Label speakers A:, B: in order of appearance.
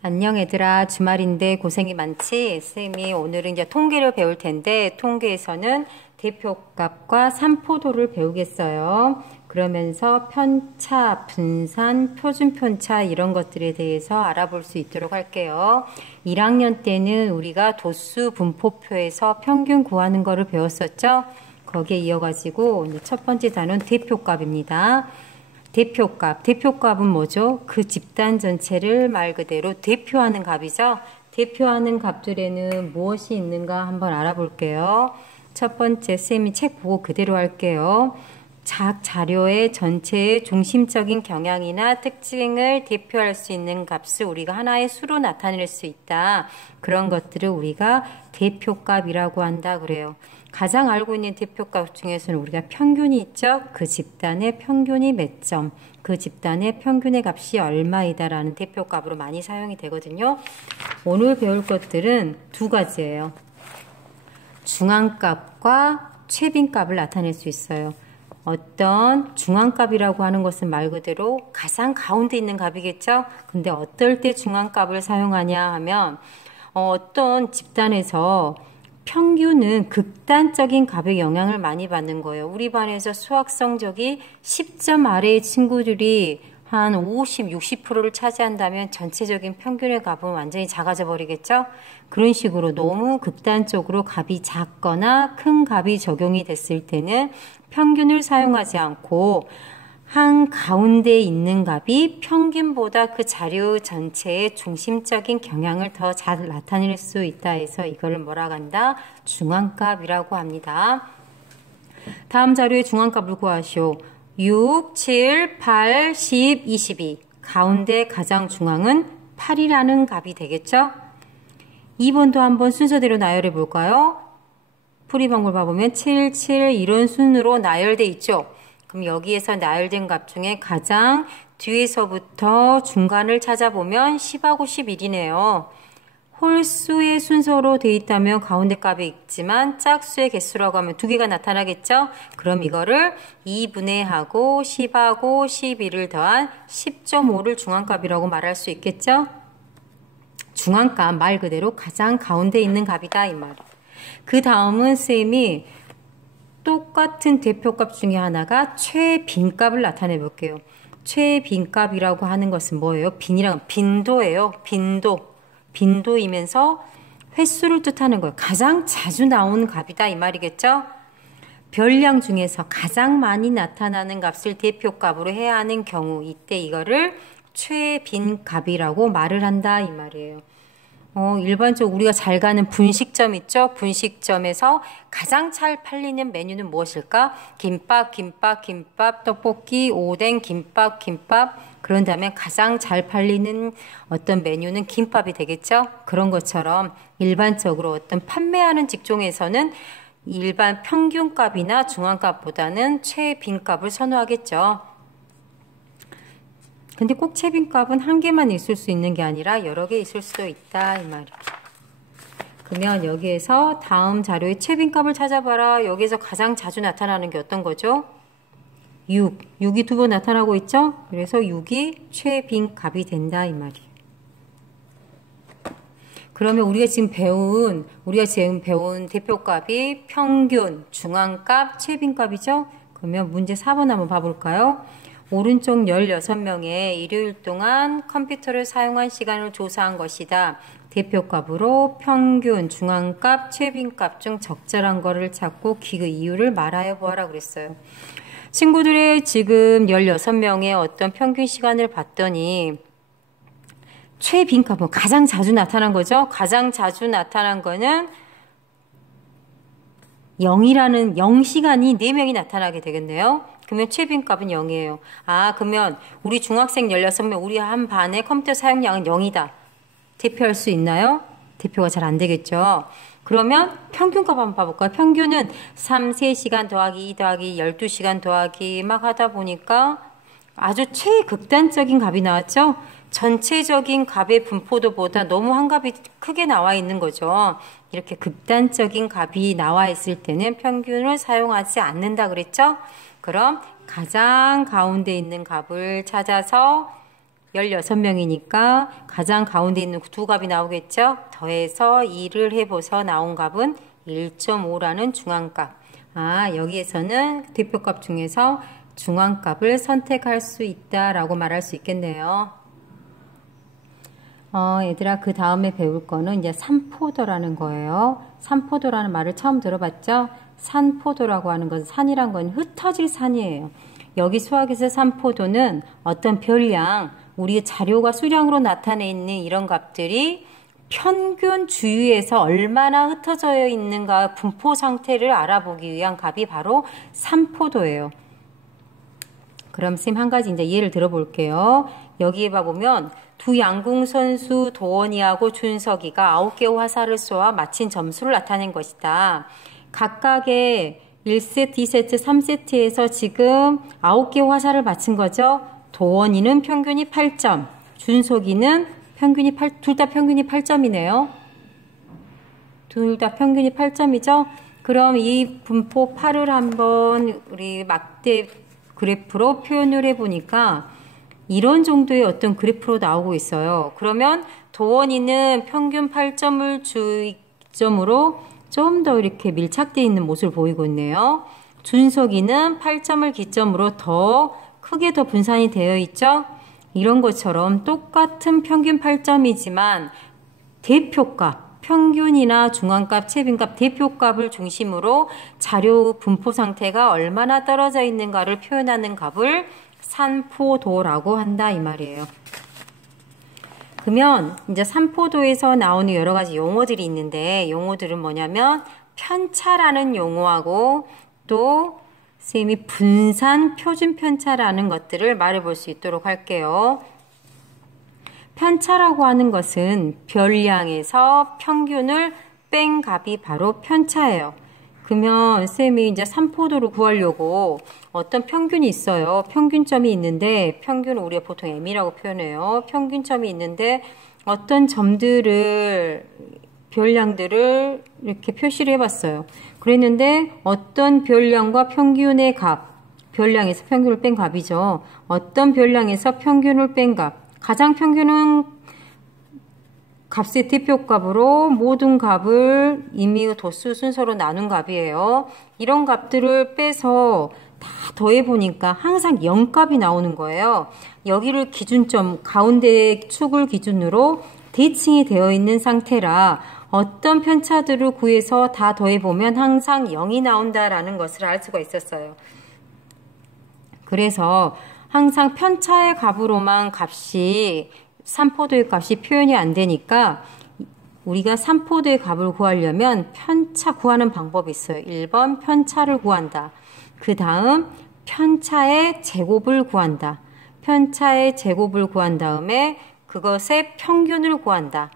A: 안녕 얘들아 주말인데 고생이 많지? 쌤이 오늘은 이제 통계를 배울 텐데 통계에서는 대표값과 산포도를 배우겠어요. 그러면서 편차, 분산, 표준 편차 이런 것들에 대해서 알아볼 수 있도록 할게요. 1학년 때는 우리가 도수 분포표에서 평균 구하는 거를 배웠었죠? 거기에 이어가지고 첫 번째 단원 대표값입니다. 대표값. 대표값은 뭐죠? 그 집단 전체를 말 그대로 대표하는 값이죠. 대표하는 값들에는 무엇이 있는가 한번 알아볼게요. 첫 번째, 쌤이 책 보고 그대로 할게요. 작 자료의 전체의 중심적인 경향이나 특징을 대표할 수 있는 값을 우리가 하나의 수로 나타낼 수 있다. 그런 것들을 우리가 대표값이라고 한다 그래요. 가장 알고 있는 대표값 중에서는 우리가 평균이 있죠. 그 집단의 평균이 몇 점, 그 집단의 평균의 값이 얼마이다라는 대표값으로 많이 사용이 되거든요. 오늘 배울 것들은 두 가지예요. 중앙값과 최빈값을 나타낼 수 있어요. 어떤 중앙값이라고 하는 것은 말 그대로 가장 가운데 있는 값이겠죠? 근데 어떨 때 중앙값을 사용하냐 하면 어, 어떤 집단에서 평균은 극단적인 값의 영향을 많이 받는 거예요. 우리 반에서 수학 성적이 10점 아래의 친구들이 한 50, 60%를 차지한다면 전체적인 평균의 값은 완전히 작아져 버리겠죠? 그런 식으로 너무 극단적으로 값이 작거나 큰 값이 적용이 됐을 때는 평균을 사용하지 않고 한 가운데 있는 값이 평균보다 그 자료 전체의 중심적인 경향을 더 잘 나타낼 수 있다 해서 이거를 뭐라 한다? 중앙값이라고 합니다. 다음 자료의 중앙값을 구하시오. 6, 7, 8, 10, 22. 가운데 가장 중앙은 8이라는 값이 되겠죠? 2번도 한번 순서대로 나열해 볼까요? 풀이 방법을 봐보면 7, 7 이런 순으로 나열돼 있죠. 그럼 여기에서 나열된 값 중에 가장 뒤에서부터 중간을 찾아보면 10하고 11이네요. 홀수의 순서로 돼 있다면 가운데 값이 있지만 짝수의 개수라고 하면 두 개가 나타나겠죠? 그럼 이거를 2분의 하고 10하고 11을 더한 10.5를 중앙값이라고 말할 수 있겠죠? 중앙값 말 그대로 가장 가운데 있는 값이다 이 말. 그 다음은 쌤이 똑같은 대표값 중에 하나가 최빈값을 나타내 볼게요. 최빈값이라고 하는 것은 뭐예요? 빈이랑 빈도예요. 빈도. 빈도이면서 횟수를 뜻하는 거예요. 가장 자주 나오는 값이다 이 말이겠죠? 별량 중에서 가장 많이 나타나는 값을 대표값으로 해야 하는 경우 이때 이거를 최빈 값이라고 말을 한다 이 말이에요. 어, 일반적으로 우리가 잘 가는 분식점 있죠? 분식점에서 가장 잘 팔리는 메뉴는 무엇일까? 김밥, 김밥, 김밥, 떡볶이, 오뎅, 김밥, 김밥. 그런 다음에 가장 잘 팔리는 어떤 메뉴는 김밥이 되겠죠? 그런 것처럼 일반적으로 어떤 판매하는 직종에서는 일반 평균값이나 중앙값보다는 최빈값을 선호하겠죠. 근데 꼭 채빈값은 한 개만 있을 수 있는 게 아니라 여러 개 있을 수도 있다 이 말이에요. 그러면 여기에서 다음 자료의 채빈값을 찾아봐라. 여기에서 가장 자주 나타나는 게 어떤 거죠? 6. 6이 두 번 나타나고 있죠? 그래서 6이 최빈값이 된다 이 말이에요. 그러면 우리가 지금 배운 우리가 지금 배운 대표값이 평균, 중앙값, 최빈값이죠? 그러면 문제 4번 한번 봐볼까요? 오른쪽 16명의 일요일 동안 컴퓨터를 사용한 시간을 조사한 것이다. 대표값으로 평균, 중앙값, 최빈값 중 적절한 거를 찾고 그 이유를 말하여 보아라 그랬어요. 친구들의 지금 16명의 어떤 평균 시간을 봤더니 최빈값은 가장 자주 나타난 거죠. 가장 자주 나타난 거는 0이라는 0시간이 4명이 나타나게 되겠네요. 그러면 최빈값은 0이에요. 아, 그러면 우리 중학생 16명, 우리 한 반의 컴퓨터 사용량은 0이다. 대표할 수 있나요? 대표가 잘 안 되겠죠. 그러면 평균값 한번 봐볼까요? 평균은 3, 3시간 더하기 2 더하기 12시간 더하기 막 하다 보니까 아주 최극단적인 값이 나왔죠? 전체적인 값의 분포도보다 너무 한 값이 크게 나와 있는 거죠. 이렇게 극단적인 값이 나와 있을 때는 평균을 사용하지 않는다 그랬죠? 그럼 가장 가운데 있는 값을 찾아서 16명이니까 가장 가운데 있는 두 값이 나오겠죠? 더해서 2를 해보서 나온 값은 1.5라는 중앙값. 아, 여기에서는 대표값 중에서 중앙값을 선택할 수 있다라고 말할 수 있겠네요. 어, 얘들아, 그 다음에 배울 거는 이제 산포도라는 거예요. 산포도라는 말을 처음 들어봤죠? 산포도라고 하는 것은 산이란 건 흩어질 산이에요. 여기 수학에서 산포도는 어떤 별량, 우리 자료가 수량으로 나타내 있는 이런 값들이 평균 주위에서 얼마나 흩어져 있는가 분포 상태를 알아보기 위한 값이 바로 산포도예요. 그럼 선생님 한 가지 이제 예를 들어볼게요. 여기에 봐보면 두 양궁 선수 도원이하고 준석이가 아홉 개의 화살을 쏘아 마친 점수를 나타낸 것이다. 각각의 1세트, 2세트, 3세트에서 지금 9개 화살을 맞춘 거죠. 도원이는 평균이 8점, 준석이는 평균이 8, 둘 다 평균이 8점이네요. 둘 다 평균이 8점이죠. 그럼 이 분포 8을 한번 우리 막대 그래프로 표현을 해보니까 이런 정도의 어떤 그래프로 나오고 있어요. 그러면 도원이는 평균 8점을 주점으로 좀 더 이렇게 밀착되어 있는 모습을 보이고 있네요. 준석이는 8점을 기점으로 더 크게 더 분산이 되어 있죠. 이런 것처럼 똑같은 평균 8점이지만 대표값, 평균이나 중앙값, 최빈값, 대표값을 중심으로 자료 분포 상태가 얼마나 떨어져 있는가를 표현하는 값을 산포도라고 한다 이 말이에요. 그러면 이제 산포도에서 나오는 여러 가지 용어들이 있는데 용어들은 뭐냐면 편차라는 용어하고 또 쌤이 분산 표준 편차라는 것들을 말해 볼 수 있도록 할게요. 편차라고 하는 것은 별량에서 평균을 뺀 값이 바로 편차예요. 그러면 쌤이 이제 산포도를 구하려고 어떤 평균이 있어요. 평균점이 있는데 평균은 우리가 보통 M이라고 표현해요. 평균점이 있는데 어떤 점들을 별량들을 이렇게 표시를 해봤어요. 그랬는데 어떤 별량과 평균의 값, 별량에서 평균을 뺀 값이죠. 어떤 별량에서 평균을 뺀 값. 가장 평균은 값의 대표값으로 모든 값을 임의 도수 순서로 나눈 값이에요. 이런 값들을 빼서 다 더해보니까 항상 0값이 나오는 거예요. 여기를 기준점, 가운데 축을 기준으로 대칭이 되어 있는 상태라 어떤 편차들을 구해서 다 더해보면 항상 0이 나온다라는 것을 알 수가 있었어요. 그래서 항상 편차의 값으로만 값이 산포도의 값이 표현이 안 되니까 우리가 산포도의 값을 구하려면 편차 구하는 방법이 있어요. 1번 편차를 구한다. 그 다음 편차의 제곱을 구한다. 편차의 제곱을 구한 다음에 그것의 평균을 구한다.